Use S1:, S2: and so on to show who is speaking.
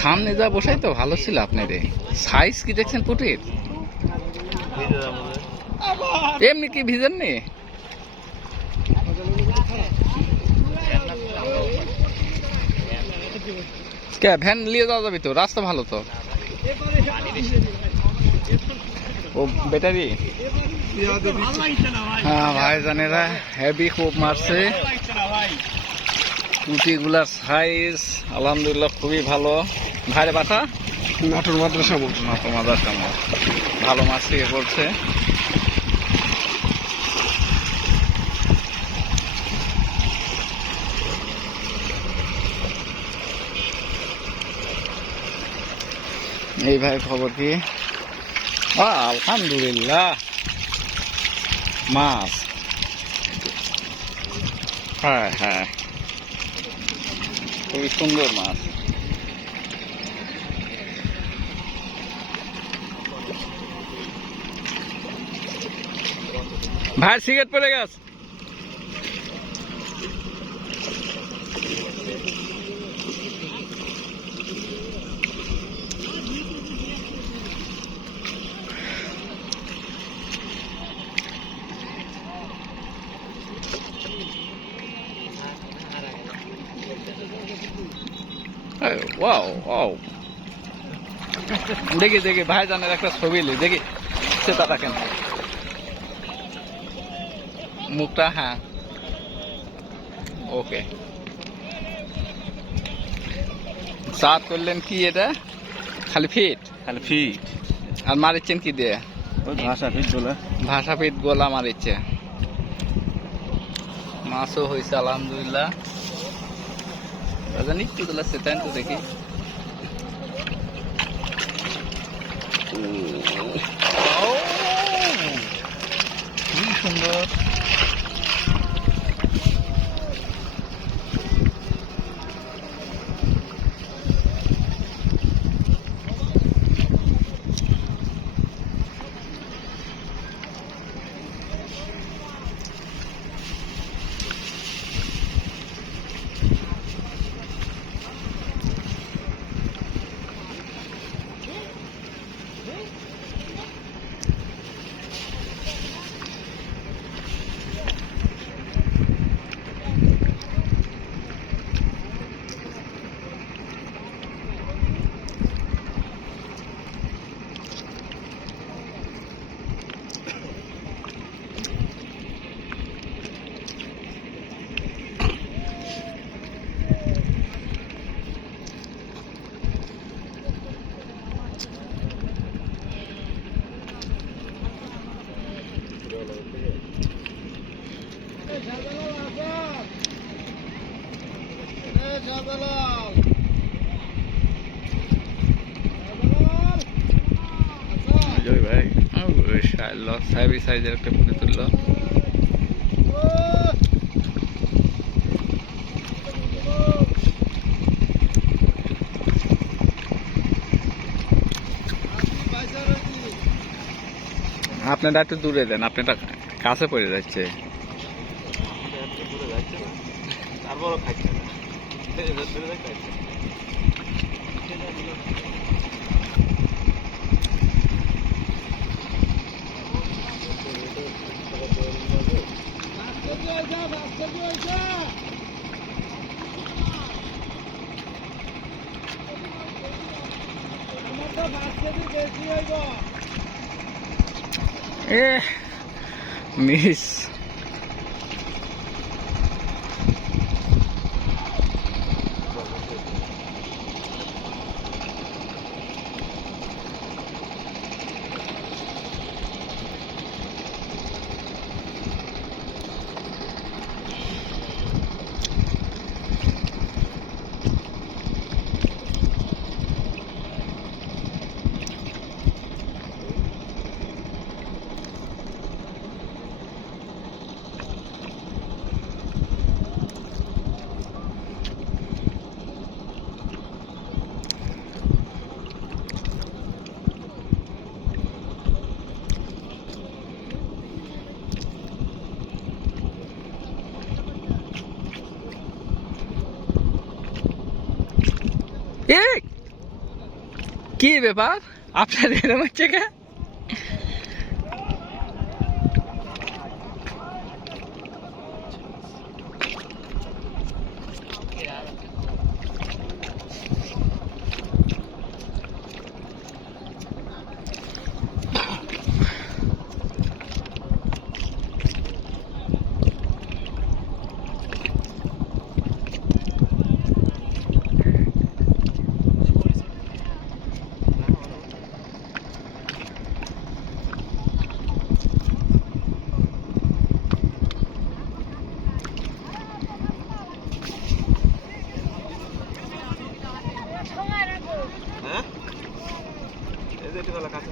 S1: সামনে যা বসাই তো ভালো ছিল আপনাদের। সাইজ কি দেখছেন পুটির? এমনি কি ভিজেন নি ভ্যান নিয়ে যাওয়া যাবে তো? রাস্তা ভালো তো। ও ব্যাটারি হ্যাঁ ভাইজানেরা হেভি খুব মারছে পুঁটিগুলার সাইজ আলহামদুলিল্লাহ খুবই ভালো। ভাইরে বাটা
S2: নাটোর মাদ্রাসা মোড়
S1: মাথা মাদার কেমন ভালো মাছ থেকে করছে এই ভাই খবর কি? আহ, আলহামদুলিল্লাহ। মাছ। হ্যাঁ হ্যাঁ। খুবই সুন্দর মাছ। ভাই সিগারেট পড়ে গেছে? ওয়াও ওয়াও দেখি দেখি ভাইজানের একটা ছবি লি দেখি সেটা রাখেন মুখটা হ্যাঁ। ওকে সাত করলেন কি এটা? খালি ফিট?
S2: খালি ফিট।
S1: আর মারিচ্ছেন কি দিয়ে?
S2: ওই ভাষা ফিট বলে।
S1: ভাষা ফিট গোলা মারিচ্ছে। মাছও হয়েছে আলহামদুলিল্লাহ। জানি একটু তোলা সেটাই তো দেখি। কি সুন্দর। জয় ভাই। সাহেবি সাইজের একটা তুললো। আপনারা একটু দূরে দেন আপনারটা কাছে পড়ে যাচ্ছে।
S2: তারপরও খাচ্ছে না
S1: এ এ কি ব্যাপার? আপনার এরকম হচ্ছে কে
S2: হ্যাঁ এই যে এটি ভালো কাছে